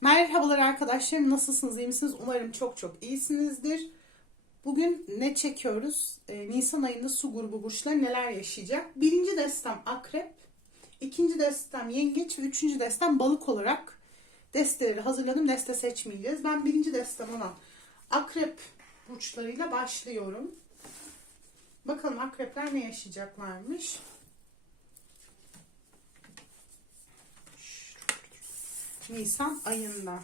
Merhabalar arkadaşlarım. Nasılsınız? iyi misiniz? Umarım çok çok iyisinizdir. Bugün ne çekiyoruz? Ee, Nisan ayında su grubu burçları neler yaşayacak? Birinci destem akrep, ikinci destem yengeç ve üçüncü destem balık olarak desteleri hazırladım. Deste seçmeyeceğiz. Ben birinci destem olan akrep burçlarıyla başlıyorum. Bakalım akrepler ne yaşayacaklarmış. Nisan ayında.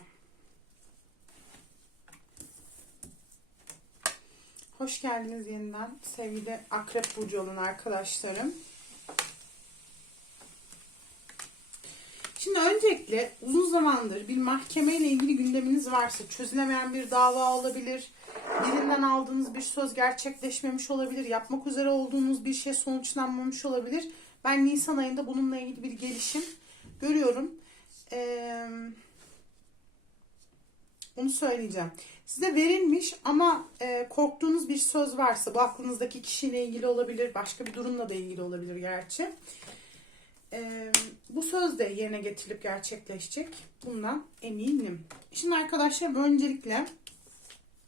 Hoş geldiniz yeniden sevgili Akrep Burcu olan arkadaşlarım. Şimdi öncelikle uzun zamandır bir mahkemeyle ilgili gündeminiz varsa çözülemeyen bir dava olabilir. Birinden aldığınız bir söz gerçekleşmemiş olabilir. Yapmak üzere olduğunuz bir şey sonuçlanmamış olabilir. Ben Nisan ayında bununla ilgili bir gelişim görüyorum. Onu söyleyeceğim. Size verilmiş ama e, korktuğunuz bir söz varsa bu aklınızdaki kişiyle ilgili olabilir. Başka bir durumla da ilgili olabilir gerçi. E, bu söz de yerine getirilip gerçekleşecek. Bundan eminim. Şimdi arkadaşlar öncelikle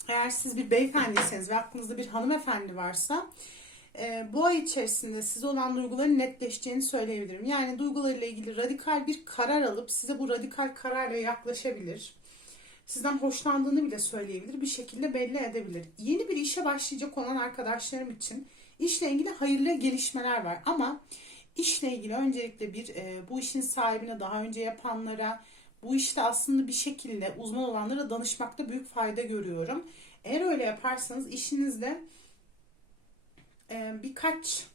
eğer siz bir beyefendiyseniz ve aklınızda bir hanımefendi varsa e, bu ay içerisinde size olan duyguların netleşeceğini söyleyebilirim. Yani duygularıyla ilgili radikal bir karar alıp size bu radikal kararla yaklaşabilir. Sizden hoşlandığını bile söyleyebilir. Bir şekilde belli edebilir. Yeni bir işe başlayacak olan arkadaşlarım için işle ilgili hayırlı gelişmeler var. Ama işle ilgili öncelikle bir e, bu işin sahibine daha önce yapanlara, bu işte aslında bir şekilde uzman olanlara danışmakta büyük fayda görüyorum. Eğer öyle yaparsanız işinizde birkaç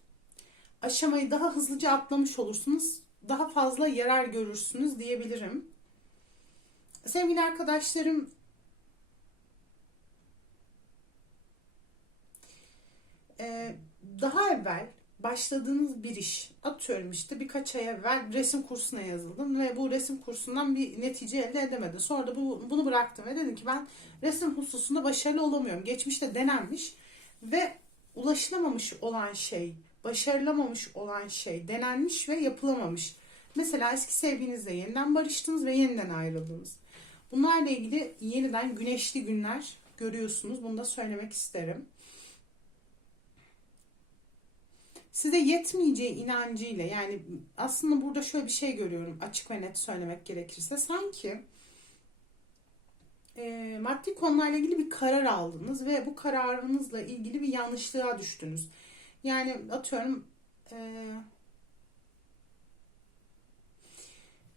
aşamayı daha hızlıca atlamış olursunuz. Daha fazla yarar görürsünüz diyebilirim. Sevgili arkadaşlarım e, daha evvel başladığınız bir iş atıyorum işte birkaç ay evvel resim kursuna yazıldım ve bu resim kursundan bir netice elde edemedim. Sonra da bu, bunu bıraktım ve dedim ki ben resim hususunda başarılı olamıyorum. Geçmişte denenmiş ve ulaşılamamış olan şey, başarılamamış olan şey denenmiş ve yapılamamış. Mesela eski sevginizle yeniden barıştınız ve yeniden ayrıldınız. Bunlarla ilgili yeniden güneşli günler görüyorsunuz. Bunu da söylemek isterim. Size yetmeyeceği inancıyla yani aslında burada şöyle bir şey görüyorum açık ve net söylemek gerekirse. Sanki e, maddi konularla ilgili bir karar aldınız ve bu kararınızla ilgili bir yanlışlığa düştünüz. Yani atıyorum e,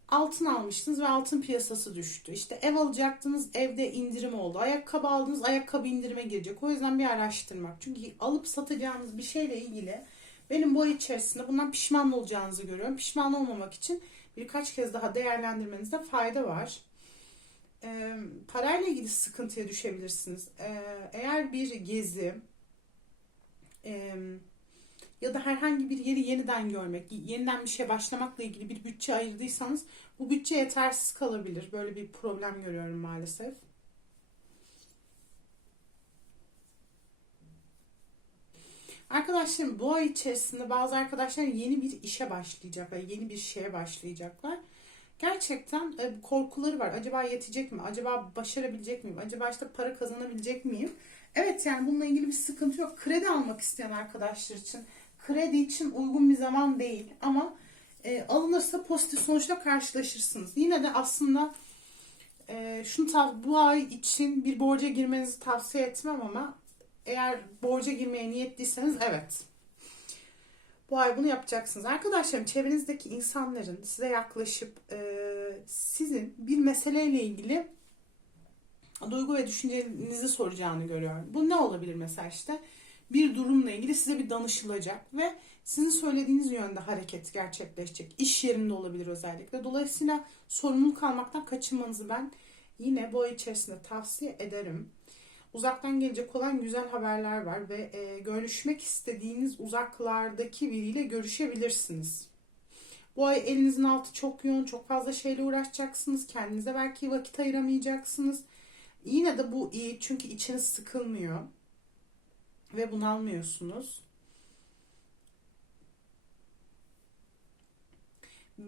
altın almıştınız ve altın piyasası düştü. İşte ev alacaktınız evde indirim oldu. Ayakkabı aldınız ayakkabı indirime girecek. O yüzden bir araştırmak. Çünkü alıp satacağınız bir şeyle ilgili benim bu ay içerisinde bundan pişman olacağınızı görüyorum. Pişman olmamak için birkaç kez daha değerlendirmenizde fayda var. E, parayla ilgili sıkıntıya düşebilirsiniz. E, eğer bir gezi e, ya da herhangi bir yeri yeniden görmek, yeniden bir şeye başlamakla ilgili bir bütçe ayırdıysanız bu bütçe yetersiz kalabilir. Böyle bir problem görüyorum maalesef. Arkadaşlarım bu ay içerisinde bazı arkadaşlar yeni bir işe başlayacaklar, yeni bir şeye başlayacaklar. Gerçekten e, korkuları var. Acaba yetecek mi? Acaba başarabilecek miyim? Acaba işte para kazanabilecek miyim? Evet yani bununla ilgili bir sıkıntı yok. Kredi almak isteyen arkadaşlar için kredi için uygun bir zaman değil ama e, alınırsa pozitif sonuçla karşılaşırsınız. Yine de aslında e, şunu bu ay için bir borca girmenizi tavsiye etmem ama eğer borca girmeye niyetliyseniz evet. Bu ay bunu yapacaksınız. Arkadaşlarım çevrenizdeki insanların size yaklaşıp e, sizin bir meseleyle ilgili duygu ve düşüncelerinizi soracağını görüyorum. Bu ne olabilir mesela işte? Bir durumla ilgili size bir danışılacak ve sizin söylediğiniz yönde hareket gerçekleşecek. İş yerinde olabilir özellikle. Dolayısıyla sorumluluk almaktan kaçınmanızı ben yine bu ay içerisinde tavsiye ederim. Uzaktan gelecek olan güzel haberler var ve e, görüşmek istediğiniz uzaklardaki biriyle görüşebilirsiniz. Bu ay elinizin altı çok yoğun, çok fazla şeyle uğraşacaksınız. Kendinize belki vakit ayıramayacaksınız. Yine de bu iyi çünkü içiniz sıkılmıyor ve bunalmıyorsunuz.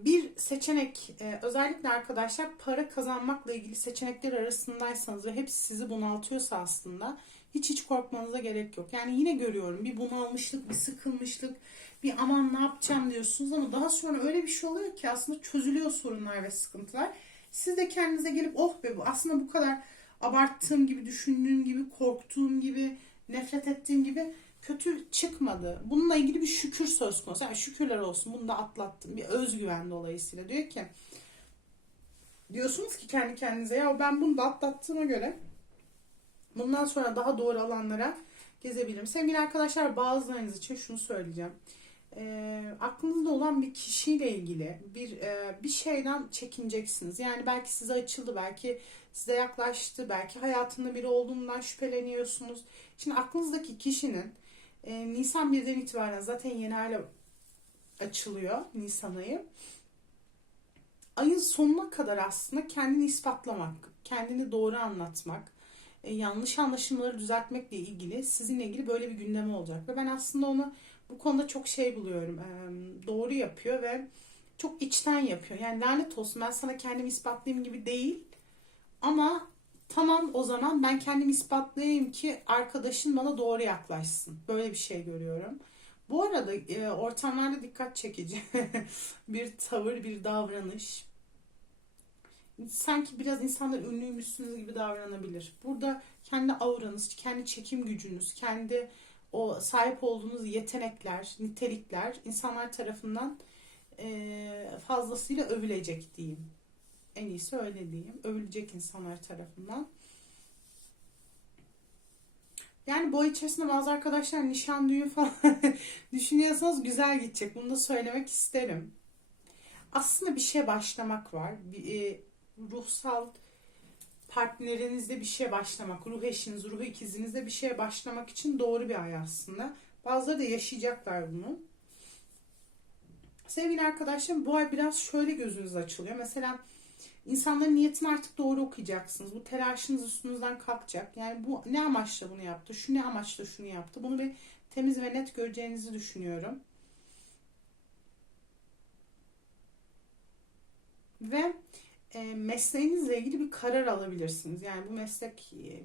Bir seçenek e, özellikle arkadaşlar para kazanmakla ilgili seçenekler arasındaysanız ve hepsi sizi bunaltıyorsa aslında hiç hiç korkmanıza gerek yok. Yani yine görüyorum bir bunalmışlık, bir sıkılmışlık, bir aman ne yapacağım diyorsunuz ama daha sonra öyle bir şey oluyor ki aslında çözülüyor sorunlar ve sıkıntılar. Siz de kendinize gelip oh be bu aslında bu kadar abarttığım gibi, düşündüğüm gibi, korktuğum gibi, nefret ettiğim gibi kötü çıkmadı. Bununla ilgili bir şükür söz konusu. Yani şükürler olsun bunu da atlattım. Bir özgüven dolayısıyla diyor ki diyorsunuz ki kendi kendinize ya ben bunu da atlattığıma göre bundan sonra daha doğru alanlara gezebilirim. Sevgili arkadaşlar bazılarınız için şunu söyleyeceğim. E, aklınızda olan bir kişiyle ilgili bir e, bir şeyden çekineceksiniz. Yani belki size açıldı, belki size yaklaştı, belki hayatında biri olduğundan şüpheleniyorsunuz. Şimdi aklınızdaki kişinin e, Nisan 1'den itibaren zaten yeni ayla açılıyor Nisan ayı. Ayın sonuna kadar aslında kendini ispatlamak, kendini doğru anlatmak, e, yanlış anlaşılmaları düzeltmekle ilgili sizinle ilgili böyle bir gündemi olacak. Ve ben aslında onu bu konuda çok şey buluyorum. E, doğru yapıyor ve çok içten yapıyor. Yani lanet olsun ben sana kendimi ispatlayayım gibi değil. Ama tamam o zaman ben kendimi ispatlayayım ki arkadaşın bana doğru yaklaşsın. Böyle bir şey görüyorum. Bu arada e, ortamlarda dikkat çekici bir tavır, bir davranış. Sanki biraz insanlar ünlüymüşsünüz gibi davranabilir. Burada kendi auranız, kendi çekim gücünüz, kendi o sahip olduğunuz yetenekler, nitelikler insanlar tarafından e, fazlasıyla övülecek diyeyim. En iyisi öyle diyeyim. Övülecek insanlar tarafından. Yani bu ay içerisinde bazı arkadaşlar nişan düğün falan düşünüyorsanız güzel gidecek. Bunu da söylemek isterim. Aslında bir şey başlamak var. Bir, e, ruhsal partnerinizle bir şeye başlamak, ruh eşiniz, ruh ikizinizle bir şeye başlamak için doğru bir ay aslında. Bazıları da yaşayacaklar bunu. Sevgili arkadaşlarım bu ay biraz şöyle gözünüz açılıyor. Mesela insanların niyetini artık doğru okuyacaksınız. Bu telaşınız üstünüzden kalkacak. Yani bu ne amaçla bunu yaptı, şu ne amaçla şunu yaptı. Bunu bir temiz ve net göreceğinizi düşünüyorum. Ve e, mesleğinizle ilgili bir karar alabilirsiniz. Yani bu meslek e,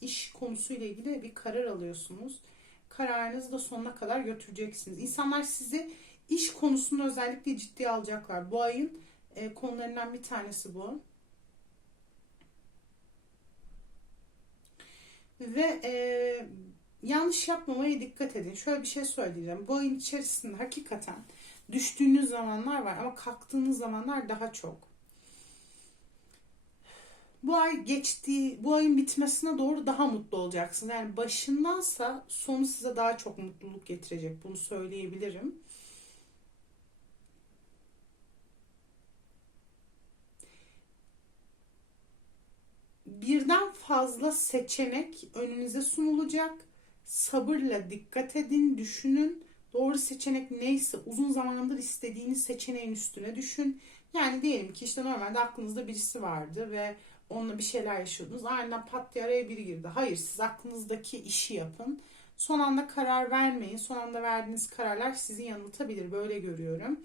iş konusuyla ilgili bir karar alıyorsunuz. Kararınızı da sonuna kadar götüreceksiniz. İnsanlar sizi iş konusunda özellikle ciddiye alacaklar. Bu ayın e, konularından bir tanesi bu. Ve e, yanlış yapmamaya dikkat edin. Şöyle bir şey söyleyeceğim. Bu ayın içerisinde hakikaten düştüğünüz zamanlar var ama kalktığınız zamanlar daha çok bu ay geçtiği, bu ayın bitmesine doğru daha mutlu olacaksın. Yani başındansa sonu size daha çok mutluluk getirecek. Bunu söyleyebilirim. Birden fazla seçenek önünüze sunulacak. Sabırla dikkat edin, düşünün. Doğru seçenek neyse uzun zamandır istediğiniz seçeneğin üstüne düşün. Yani diyelim ki işte normalde aklınızda birisi vardı ve onunla bir şeyler yaşıyordunuz. Aynen pat diye araya biri girdi. Hayır siz aklınızdaki işi yapın. Son anda karar vermeyin. Son anda verdiğiniz kararlar sizi yanıltabilir. Böyle görüyorum.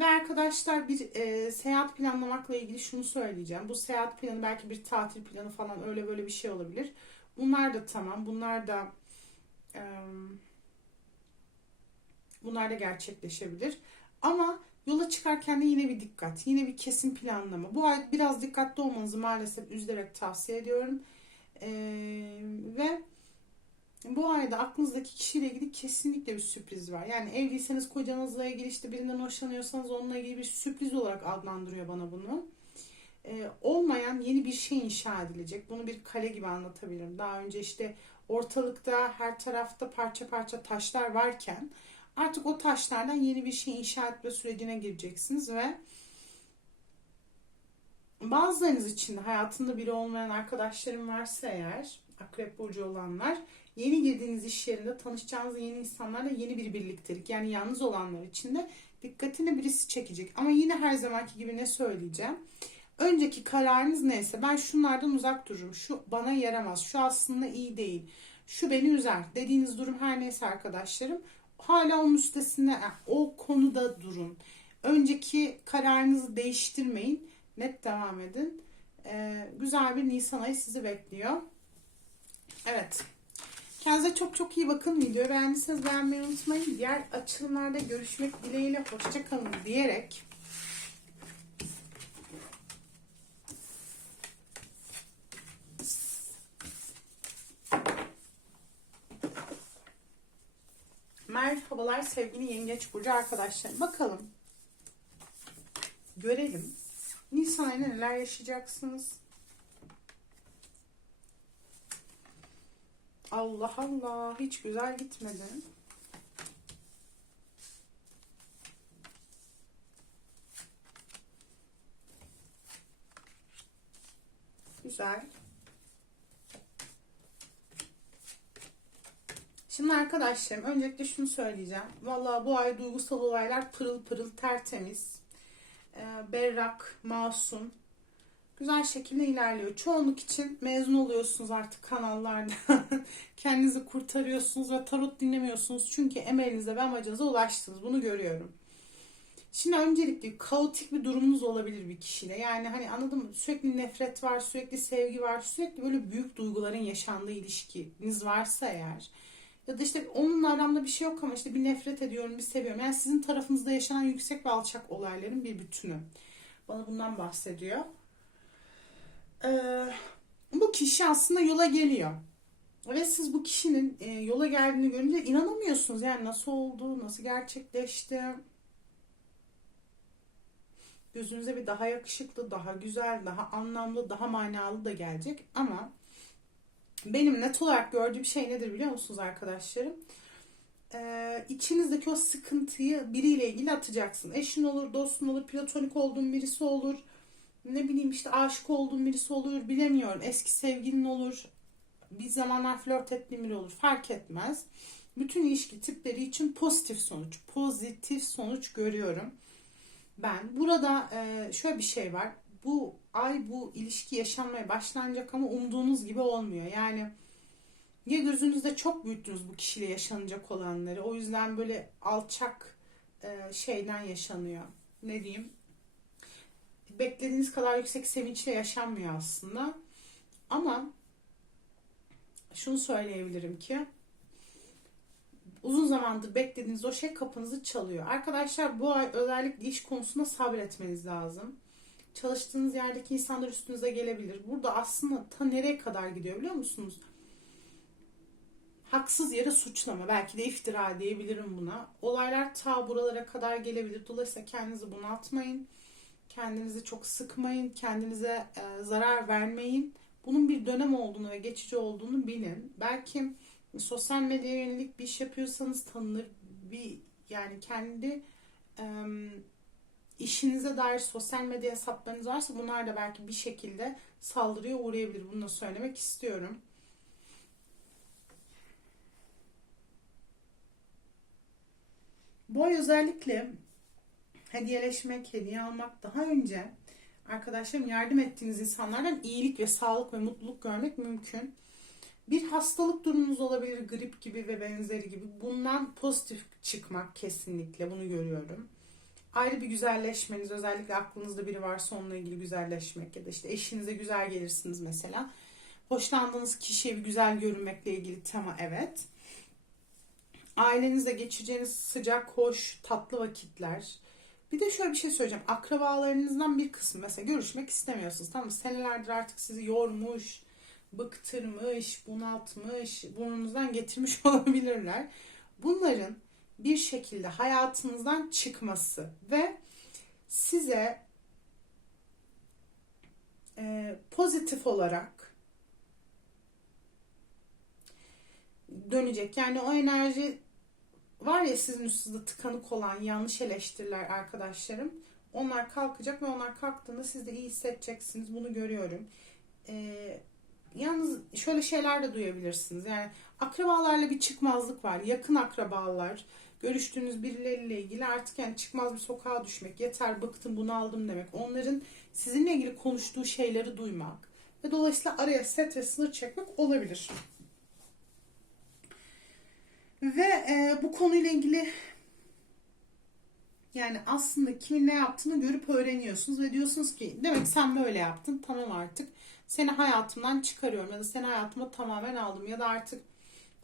Ve arkadaşlar bir e, seyahat planlamakla ilgili şunu söyleyeceğim. Bu seyahat planı belki bir tatil planı falan öyle böyle bir şey olabilir. Bunlar da tamam. Bunlar da e, bunlar da gerçekleşebilir. Ama Yola çıkarken de yine bir dikkat, yine bir kesin planlama. Bu ay biraz dikkatli olmanızı maalesef üzülerek tavsiye ediyorum. Ee, ve bu ayda aklınızdaki kişiyle ilgili kesinlikle bir sürpriz var. Yani evliyseniz kocanızla ilgili işte birinden hoşlanıyorsanız onunla ilgili bir sürpriz olarak adlandırıyor bana bunu. Ee, olmayan yeni bir şey inşa edilecek. Bunu bir kale gibi anlatabilirim. Daha önce işte ortalıkta her tarafta parça parça taşlar varken Artık o taşlardan yeni bir şey inşa etme sürecine gireceksiniz ve bazılarınız için hayatında biri olmayan arkadaşlarım varsa eğer akrep burcu olanlar yeni girdiğiniz iş yerinde tanışacağınız yeni insanlarla yeni bir birliktelik yani yalnız olanlar için de dikkatini birisi çekecek. Ama yine her zamanki gibi ne söyleyeceğim? Önceki kararınız neyse ben şunlardan uzak dururum. Şu bana yaramaz. Şu aslında iyi değil. Şu beni üzer. Dediğiniz durum her neyse arkadaşlarım hala onun üstesinde o konuda durun. önceki kararınızı değiştirmeyin. Net devam edin. Ee, güzel bir Nisan ayı sizi bekliyor. Evet. Kendinize çok çok iyi bakın. Videoyu beğendiyseniz beğenmeyi unutmayın. Diğer açılımlarda görüşmek dileğiyle. Hoşçakalın diyerek Merhabalar sevgili Yengeç Burcu arkadaşlar. Bakalım. Görelim. Nisan ayında neler yaşayacaksınız? Allah Allah. Hiç güzel gitmedi. Güzel. Şimdi arkadaşlarım öncelikle şunu söyleyeceğim. Vallahi bu ay duygusal olaylar pırıl pırıl tertemiz. Ee, berrak, masum. Güzel şekilde ilerliyor. Çoğunluk için mezun oluyorsunuz artık kanallarda. Kendinizi kurtarıyorsunuz ve tarot dinlemiyorsunuz. Çünkü emeğinizle ve amacınıza ulaştınız. Bunu görüyorum. Şimdi öncelikle kaotik bir durumunuz olabilir bir kişiyle. Yani hani anladım mı? Sürekli nefret var, sürekli sevgi var, sürekli böyle büyük duyguların yaşandığı ilişkiniz varsa eğer ya da işte onunla aramda bir şey yok ama işte bir nefret ediyorum, bir seviyorum. Yani sizin tarafınızda yaşanan yüksek ve alçak olayların bir bütünü. Bana bundan bahsediyor. Ee, bu kişi aslında yola geliyor. Ve siz bu kişinin e, yola geldiğini görünce inanamıyorsunuz. Yani nasıl oldu, nasıl gerçekleşti. Gözünüze bir daha yakışıklı, daha güzel, daha anlamlı, daha manalı da gelecek. Ama benim net olarak gördüğüm şey nedir biliyor musunuz arkadaşlarım? Ee, içinizdeki o sıkıntıyı biriyle ilgili atacaksın. Eşin olur, dostun olur, platonik olduğun birisi olur. Ne bileyim işte aşık olduğun birisi olur bilemiyorum. Eski sevgilin olur. Bir zamanlar flört ettiğin biri olur. Fark etmez. Bütün ilişki tipleri için pozitif sonuç. Pozitif sonuç görüyorum. Ben burada e, şöyle bir şey var bu ay bu ilişki yaşanmaya başlanacak ama umduğunuz gibi olmuyor. Yani ya gözünüzde çok büyüttünüz bu kişiyle yaşanacak olanları. O yüzden böyle alçak e, şeyden yaşanıyor. Ne diyeyim? Beklediğiniz kadar yüksek sevinçle yaşanmıyor aslında. Ama şunu söyleyebilirim ki uzun zamandır beklediğiniz o şey kapınızı çalıyor. Arkadaşlar bu ay özellikle iş konusunda sabretmeniz lazım çalıştığınız yerdeki insanlar üstünüze gelebilir. Burada aslında ta nereye kadar gidiyor biliyor musunuz? Haksız yere suçlama. Belki de iftira diyebilirim buna. Olaylar ta buralara kadar gelebilir. Dolayısıyla kendinizi bunaltmayın. Kendinizi çok sıkmayın. Kendinize e, zarar vermeyin. Bunun bir dönem olduğunu ve geçici olduğunu bilin. Belki sosyal medyaya yönelik bir iş yapıyorsanız tanınır bir yani kendi işinize dair sosyal medya hesaplarınız varsa bunlar da belki bir şekilde saldırıya uğrayabilir. Bunu da söylemek istiyorum. Bu ay özellikle hediyeleşmek, hediye almak daha önce arkadaşlarım yardım ettiğiniz insanlardan iyilik ve sağlık ve mutluluk görmek mümkün. Bir hastalık durumunuz olabilir, grip gibi ve benzeri gibi. Bundan pozitif çıkmak kesinlikle bunu görüyorum ayrı bir güzelleşmeniz özellikle aklınızda biri varsa onunla ilgili güzelleşmek ya da işte eşinize güzel gelirsiniz mesela. Hoşlandığınız kişiye bir güzel görünmekle ilgili tema evet. Ailenizle geçireceğiniz sıcak, hoş, tatlı vakitler. Bir de şöyle bir şey söyleyeceğim. Akrabalarınızdan bir kısmı mesela görüşmek istemiyorsunuz. Tamam mı? Senelerdir artık sizi yormuş, bıktırmış, bunaltmış, burnunuzdan getirmiş olabilirler. Bunların bir şekilde hayatınızdan çıkması ve size e, pozitif olarak dönecek. Yani o enerji var ya sizin üstünüzde tıkanık olan yanlış eleştiriler arkadaşlarım. Onlar kalkacak ve onlar kalktığında siz de iyi hissedeceksiniz. Bunu görüyorum. Ee, yalnız şöyle şeyler de duyabilirsiniz. Yani akrabalarla bir çıkmazlık var. Yakın akrabalar, görüştüğünüz birileriyle ilgili artık yani çıkmaz bir sokağa düşmek, yeter bıktım bunu aldım demek. Onların sizinle ilgili konuştuğu şeyleri duymak ve dolayısıyla araya set ve sınır çekmek olabilir. Ve e, bu konuyla ilgili Yani aslında kimin ne yaptığını görüp öğreniyorsunuz ve diyorsunuz ki demek sen böyle yaptın tamam artık seni hayatımdan çıkarıyorum ya da seni hayatıma tamamen aldım ya da artık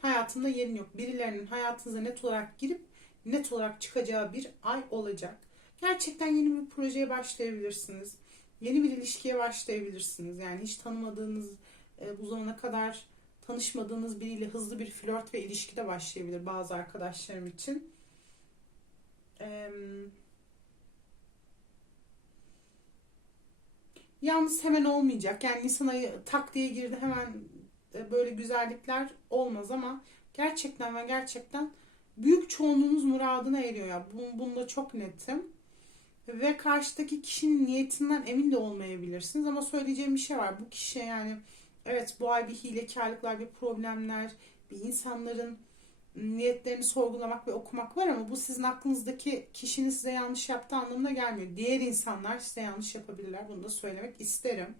hayatımda yerin yok. Birilerinin hayatınıza net olarak girip net olarak çıkacağı bir ay olacak. Gerçekten yeni bir projeye başlayabilirsiniz. Yeni bir ilişkiye başlayabilirsiniz. Yani hiç tanımadığınız e, bu zamana kadar tanışmadığınız biriyle hızlı bir flört ve ilişki de başlayabilir bazı arkadaşlarım için. Eee Yalnız hemen olmayacak. Yani Nisan ayı tak diye girdi hemen e, böyle güzellikler olmaz ama gerçekten ve gerçekten büyük çoğunluğunuz muradına eriyor ya. Bun, bunda çok netim. Ve karşıdaki kişinin niyetinden emin de olmayabilirsiniz ama söyleyeceğim bir şey var. Bu kişiye yani evet bu ay bir hilekarlıklar, bir problemler, bir insanların niyetlerini sorgulamak ve okumak var ama bu sizin aklınızdaki kişinin size yanlış yaptığı anlamına gelmiyor. Diğer insanlar size yanlış yapabilirler. Bunu da söylemek isterim.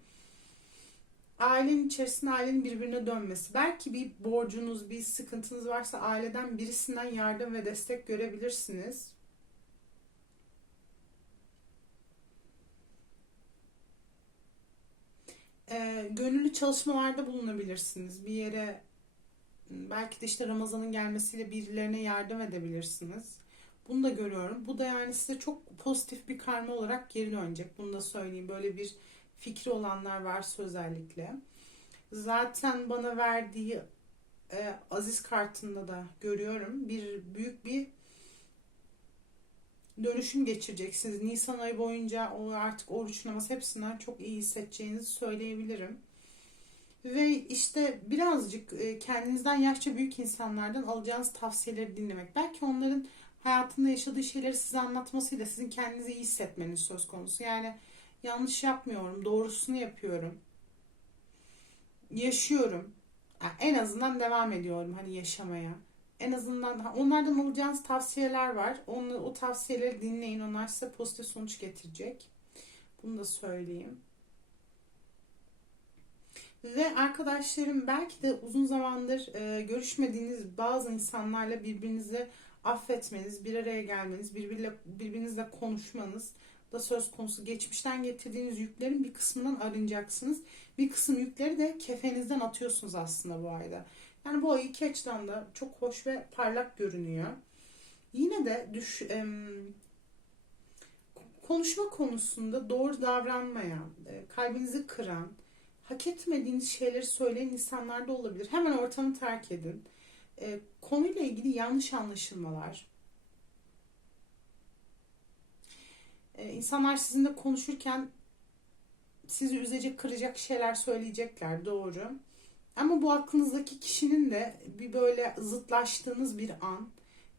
Ailenin içerisinde ailenin birbirine dönmesi. Belki bir borcunuz, bir sıkıntınız varsa aileden birisinden yardım ve destek görebilirsiniz. Ee, gönüllü çalışmalarda bulunabilirsiniz. Bir yere belki de işte Ramazan'ın gelmesiyle birilerine yardım edebilirsiniz. Bunu da görüyorum. Bu da yani size çok pozitif bir karma olarak geri dönecek. Bunu da söyleyeyim. Böyle bir fikri olanlar varsa özellikle. Zaten bana verdiği e, Aziz kartında da görüyorum. Bir büyük bir dönüşüm geçireceksiniz. Nisan ayı boyunca o artık oruç namaz hepsinden çok iyi hissedeceğinizi söyleyebilirim. Ve işte birazcık e, kendinizden yaşça büyük insanlardan alacağınız tavsiyeleri dinlemek. Belki onların hayatında yaşadığı şeyleri size anlatmasıyla sizin kendinizi iyi hissetmeniz söz konusu. Yani yanlış yapmıyorum, doğrusunu yapıyorum. Yaşıyorum. En azından devam ediyorum hani yaşamaya. En azından onlardan alacağınız tavsiyeler var. Onu, o tavsiyeleri dinleyin. Onlar size pozitif sonuç getirecek. Bunu da söyleyeyim. Ve arkadaşlarım belki de uzun zamandır e, görüşmediğiniz bazı insanlarla birbirinizi affetmeniz, bir araya gelmeniz, birbiriyle, birbirinizle konuşmanız da söz konusu. Geçmişten getirdiğiniz yüklerin bir kısmından arınacaksınız. Bir kısım yükleri de kefenizden atıyorsunuz aslında bu ayda. Yani bu ay iki açıdan da çok hoş ve parlak görünüyor. Yine de düş, e, konuşma konusunda doğru davranmayan, e, kalbinizi kıran, hak etmediğiniz şeyleri söyleyen insanlar da olabilir. Hemen ortamı terk edin. E, konuyla ilgili yanlış anlaşılmalar. E, insanlar sizinle konuşurken sizi üzecek, kıracak şeyler söyleyecekler. Doğru. Ama bu aklınızdaki kişinin de bir böyle zıtlaştığınız bir an,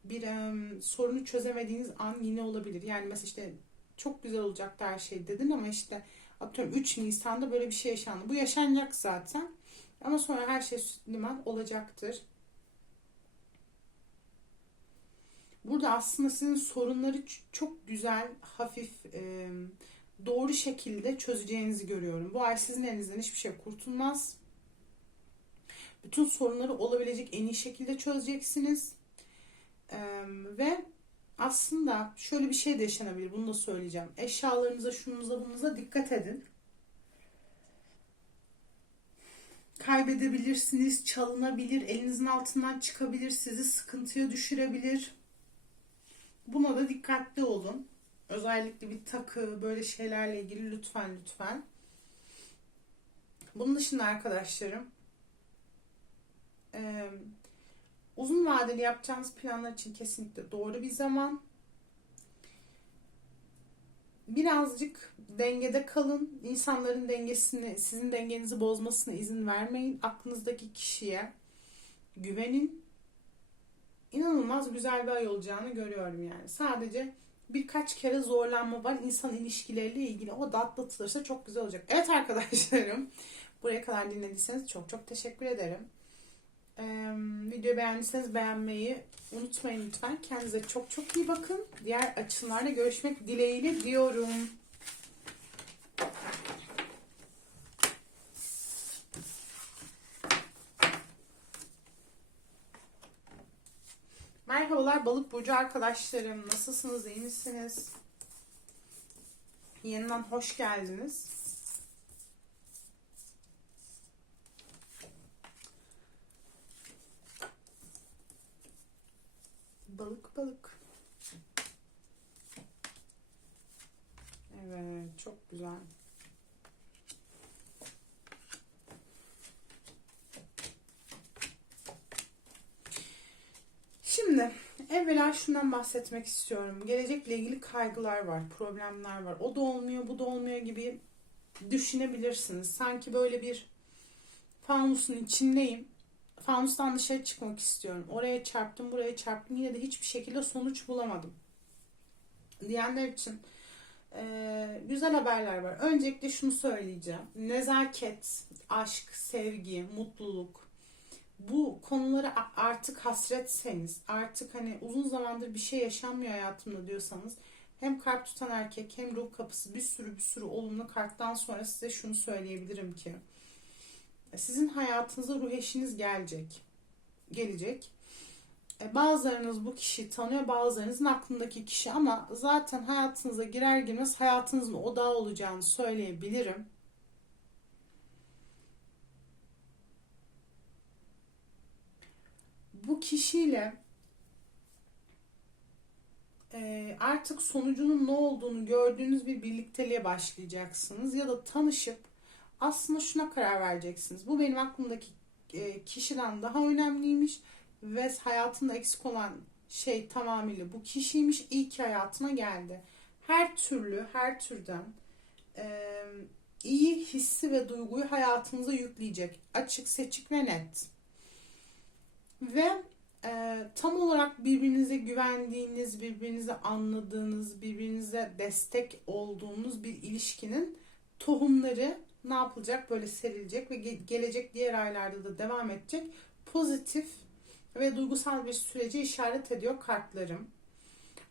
bir um, sorunu çözemediğiniz an yine olabilir. Yani mesela işte çok güzel olacaktı her şey dedin ama işte atıyorum 3 Nisan'da böyle bir şey yaşandı. Bu yaşanacak zaten. Ama sonra her şey liman olacaktır. Burada aslında sizin sorunları çok güzel, hafif, doğru şekilde çözeceğinizi görüyorum. Bu ay sizin elinizden hiçbir şey kurtulmaz. Bütün sorunları olabilecek en iyi şekilde çözeceksiniz. Ve aslında şöyle bir şey de yaşanabilir. Bunu da söyleyeceğim. Eşyalarınıza, şununuza, bununuza dikkat edin. Kaybedebilirsiniz, çalınabilir, elinizin altından çıkabilir, sizi sıkıntıya düşürebilir. Buna da dikkatli olun. Özellikle bir takı, böyle şeylerle ilgili lütfen lütfen. Bunun dışında arkadaşlarım, e, Uzun vadeli yapacağınız planlar için kesinlikle doğru bir zaman. Birazcık dengede kalın. İnsanların dengesini, sizin dengenizi bozmasına izin vermeyin. Aklınızdaki kişiye güvenin. İnanılmaz güzel bir ay olacağını görüyorum yani. Sadece birkaç kere zorlanma var insan ilişkileriyle ilgili. O da atlatılırsa çok güzel olacak. Evet arkadaşlarım. Buraya kadar dinlediyseniz çok çok teşekkür ederim. Ee, videoyu beğendiyseniz beğenmeyi unutmayın lütfen. Kendinize çok çok iyi bakın. Diğer açımlarda görüşmek dileğiyle diyorum. Merhabalar balık burcu arkadaşlarım. Nasılsınız? iyi misiniz? Yeniden hoş geldiniz. Balık balık. Evet, çok güzel. Şimdi evvela şundan bahsetmek istiyorum. Gelecekle ilgili kaygılar var, problemler var. O da olmuyor, bu da olmuyor gibi düşünebilirsiniz. Sanki böyle bir fanusun içindeyim. Fanustan dışarı çıkmak istiyorum. Oraya çarptım, buraya çarptım. Yine de hiçbir şekilde sonuç bulamadım. Diyenler için e, güzel haberler var. Öncelikle şunu söyleyeceğim. Nezaket, aşk, sevgi, mutluluk, bu konulara artık hasretseniz, artık hani uzun zamandır bir şey yaşanmıyor hayatımda diyorsanız hem kalp tutan erkek hem ruh kapısı bir sürü bir sürü olumlu karttan sonra size şunu söyleyebilirim ki sizin hayatınıza ruh eşiniz gelecek. Gelecek. E, bazılarınız bu kişiyi tanıyor, bazılarınızın aklındaki kişi ama zaten hayatınıza girer girmez hayatınızın odağı olacağını söyleyebilirim. bu kişiyle e, artık sonucunun ne olduğunu gördüğünüz bir birlikteliğe başlayacaksınız ya da tanışıp aslında şuna karar vereceksiniz. Bu benim aklımdaki e, kişiden daha önemliymiş ve hayatında eksik olan şey tamamıyla bu kişiymiş. İyi ki hayatına geldi. Her türlü, her türden e, iyi hissi ve duyguyu hayatınıza yükleyecek. Açık, seçik ve net. Ve e, tam olarak birbirinize güvendiğiniz, birbirinize anladığınız, birbirinize destek olduğunuz bir ilişkinin tohumları ne yapılacak? Böyle serilecek ve ge- gelecek diğer aylarda da devam edecek. Pozitif ve duygusal bir sürece işaret ediyor kartlarım.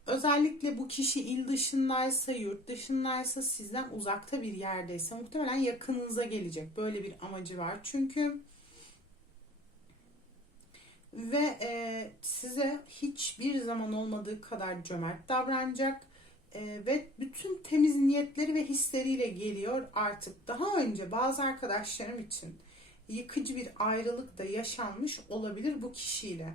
Özellikle bu kişi il dışındaysa, yurt dışındaysa, sizden uzakta bir yerdeyse muhtemelen yakınınıza gelecek. Böyle bir amacı var. Çünkü ve e, size hiçbir zaman olmadığı kadar cömert davranacak e, ve bütün temiz niyetleri ve hisleriyle geliyor artık. Daha önce bazı arkadaşlarım için yıkıcı bir ayrılık da yaşanmış olabilir bu kişiyle.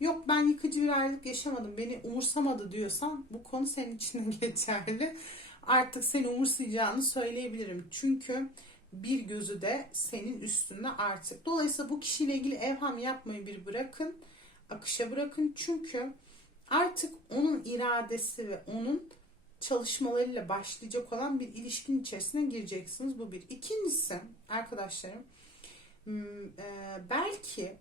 Yok ben yıkıcı bir ayrılık yaşamadım, beni umursamadı diyorsan bu konu senin için geçerli. Artık seni umursayacağını söyleyebilirim. Çünkü bir gözü de senin üstünde artık. Dolayısıyla bu kişiyle ilgili evham yapmayı bir bırakın. Akışa bırakın. Çünkü artık onun iradesi ve onun çalışmalarıyla başlayacak olan bir ilişkin içerisine gireceksiniz. Bu bir. İkincisi arkadaşlarım hmm, e, belki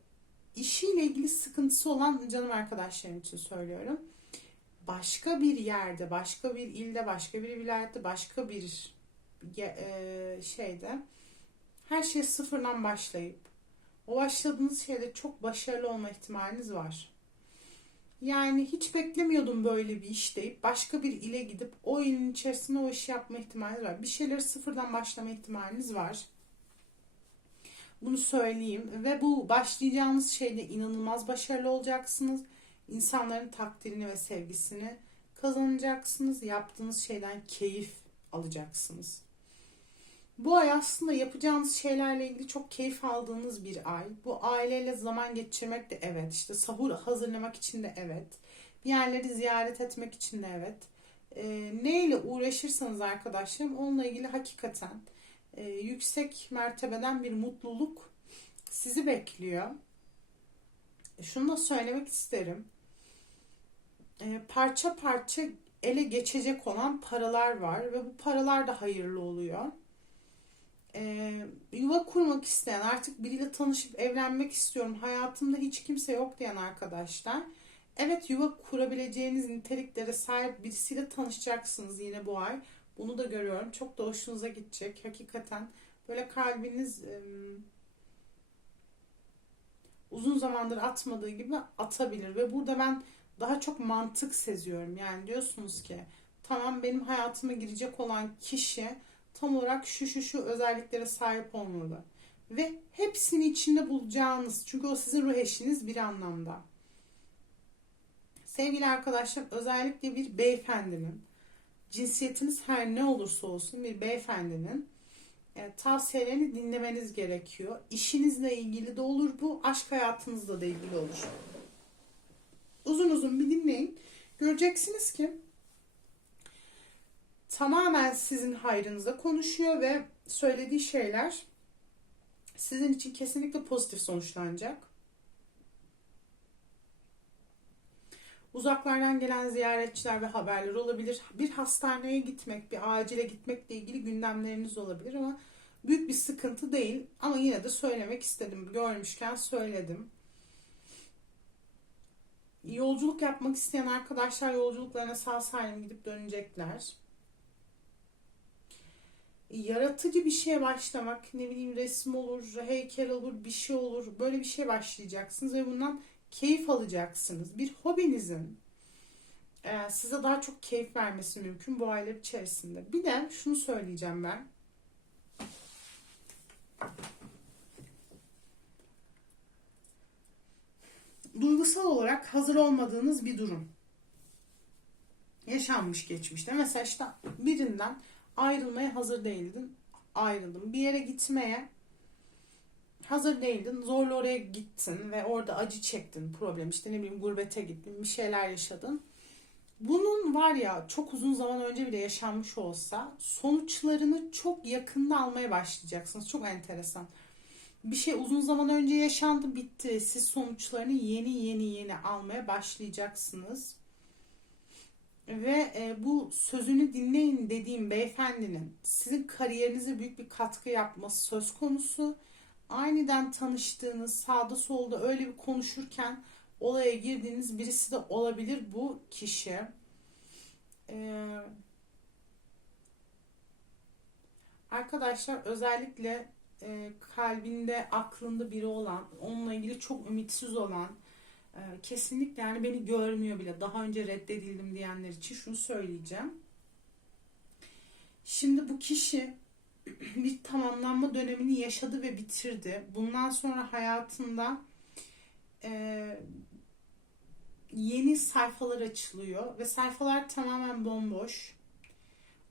işiyle ilgili sıkıntısı olan canım arkadaşlarım için söylüyorum. Başka bir yerde, başka bir ilde, başka bir vilayette, başka bir e, şeyde her şey sıfırdan başlayıp o başladığınız şeyde çok başarılı olma ihtimaliniz var. Yani hiç beklemiyordum böyle bir iş deyip başka bir ile gidip o ilin içerisinde o işi yapma ihtimaliniz var. Bir şeyleri sıfırdan başlama ihtimaliniz var. Bunu söyleyeyim ve bu başlayacağınız şeyde inanılmaz başarılı olacaksınız. İnsanların takdirini ve sevgisini kazanacaksınız. Yaptığınız şeyden keyif alacaksınız. Bu ay aslında yapacağınız şeylerle ilgili çok keyif aldığınız bir ay. Bu aileyle zaman geçirmek de evet. İşte sahur hazırlamak için de evet. Bir yerleri ziyaret etmek için de evet. E, neyle uğraşırsanız arkadaşlarım onunla ilgili hakikaten e, yüksek mertebeden bir mutluluk sizi bekliyor. Şunu da söylemek isterim. E, parça parça ele geçecek olan paralar var ve bu paralar da hayırlı oluyor e, yuva kurmak isteyen, artık biriyle tanışıp evlenmek istiyorum, hayatımda hiç kimse yok diyen arkadaşlar. Evet yuva kurabileceğiniz niteliklere sahip birisiyle tanışacaksınız yine bu ay. Bunu da görüyorum. Çok da hoşunuza gidecek. Hakikaten böyle kalbiniz e, uzun zamandır atmadığı gibi atabilir. Ve burada ben daha çok mantık seziyorum. Yani diyorsunuz ki tamam benim hayatıma girecek olan kişi tam olarak şu şu şu özelliklere sahip olmalı. Ve hepsini içinde bulacağınız çünkü o sizin ruh eşiniz bir anlamda. Sevgili arkadaşlar özellikle bir beyefendinin cinsiyetiniz her ne olursa olsun bir beyefendinin e, tavsiyelerini dinlemeniz gerekiyor. İşinizle ilgili de olur bu, aşk hayatınızla da ilgili olur. Uzun uzun bir dinleyin. Göreceksiniz ki tamamen sizin hayrınıza konuşuyor ve söylediği şeyler sizin için kesinlikle pozitif sonuçlanacak. Uzaklardan gelen ziyaretçiler ve haberler olabilir. Bir hastaneye gitmek, bir acile gitmekle ilgili gündemleriniz olabilir ama büyük bir sıkıntı değil. Ama yine de söylemek istedim. Görmüşken söyledim. Yolculuk yapmak isteyen arkadaşlar yolculuklarına sağ salim gidip dönecekler. Yaratıcı bir şeye başlamak, ne bileyim resim olur, heykel olur, bir şey olur. Böyle bir şey başlayacaksınız ve bundan keyif alacaksınız. Bir hobinizin e, size daha çok keyif vermesi mümkün bu aylar içerisinde. Bir de şunu söyleyeceğim ben. Duygusal olarak hazır olmadığınız bir durum. Yaşanmış geçmişte. Mesela işte birinden ayrılmaya hazır değildin. Ayrıldım. Bir yere gitmeye hazır değildin. Zorla oraya gittin ve orada acı çektin. Problem işte ne bileyim gurbete gittin. Bir şeyler yaşadın. Bunun var ya çok uzun zaman önce bile yaşanmış olsa sonuçlarını çok yakında almaya başlayacaksınız. Çok enteresan. Bir şey uzun zaman önce yaşandı bitti. Siz sonuçlarını yeni yeni yeni almaya başlayacaksınız. Ve e, bu sözünü dinleyin dediğim beyefendinin sizin kariyerinize büyük bir katkı yapması söz konusu. Aniden tanıştığınız sağda solda öyle bir konuşurken olaya girdiğiniz birisi de olabilir bu kişi. Ee, arkadaşlar özellikle e, kalbinde, aklında biri olan, onunla ilgili çok ümitsiz olan, kesinlikle yani beni görmüyor bile. Daha önce reddedildim diyenler için şunu söyleyeceğim. Şimdi bu kişi bir tamamlanma dönemini yaşadı ve bitirdi. Bundan sonra hayatında e, yeni sayfalar açılıyor ve sayfalar tamamen bomboş.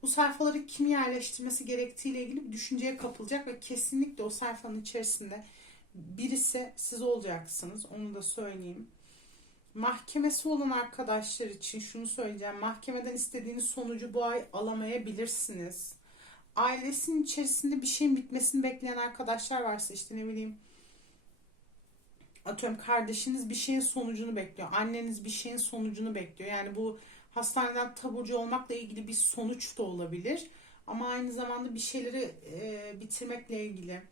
Bu sayfaları kim yerleştirmesi gerektiğiyle ilgili bir düşünceye kapılacak ve kesinlikle o sayfanın içerisinde birisi siz olacaksınız. Onu da söyleyeyim. Mahkemesi olan arkadaşlar için şunu söyleyeceğim. Mahkemeden istediğiniz sonucu bu ay alamayabilirsiniz. Ailesinin içerisinde bir şeyin bitmesini bekleyen arkadaşlar varsa işte ne bileyim atıyorum kardeşiniz bir şeyin sonucunu bekliyor. Anneniz bir şeyin sonucunu bekliyor. Yani bu hastaneden taburcu olmakla ilgili bir sonuç da olabilir. Ama aynı zamanda bir şeyleri e, bitirmekle ilgili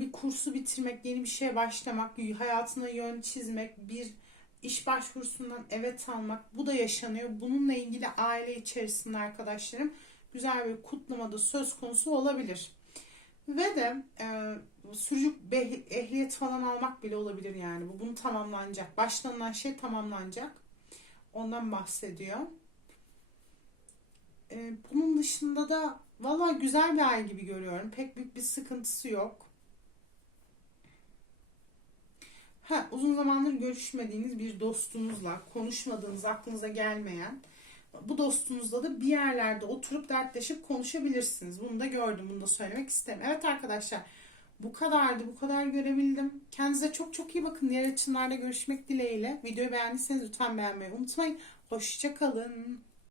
bir kursu bitirmek, yeni bir şeye başlamak, hayatına yön çizmek, bir iş başvurusundan evet almak bu da yaşanıyor. Bununla ilgili aile içerisinde arkadaşlarım güzel bir kutlamada söz konusu olabilir. Ve de e, sürücü ehliyet falan almak bile olabilir yani. Bu bunu tamamlanacak. Başlanılan şey tamamlanacak. Ondan bahsediyor. E, bunun dışında da valla güzel bir ay gibi görüyorum. Pek büyük bir sıkıntısı yok. Ha, uzun zamandır görüşmediğiniz bir dostunuzla, konuşmadığınız, aklınıza gelmeyen bu dostunuzla da bir yerlerde oturup dertleşip konuşabilirsiniz. Bunu da gördüm. Bunu da söylemek isterim. Evet arkadaşlar bu kadardı. Bu kadar görebildim. Kendinize çok çok iyi bakın. Diğer açımlarda görüşmek dileğiyle. Videoyu beğendiyseniz lütfen beğenmeyi unutmayın. Hoşçakalın.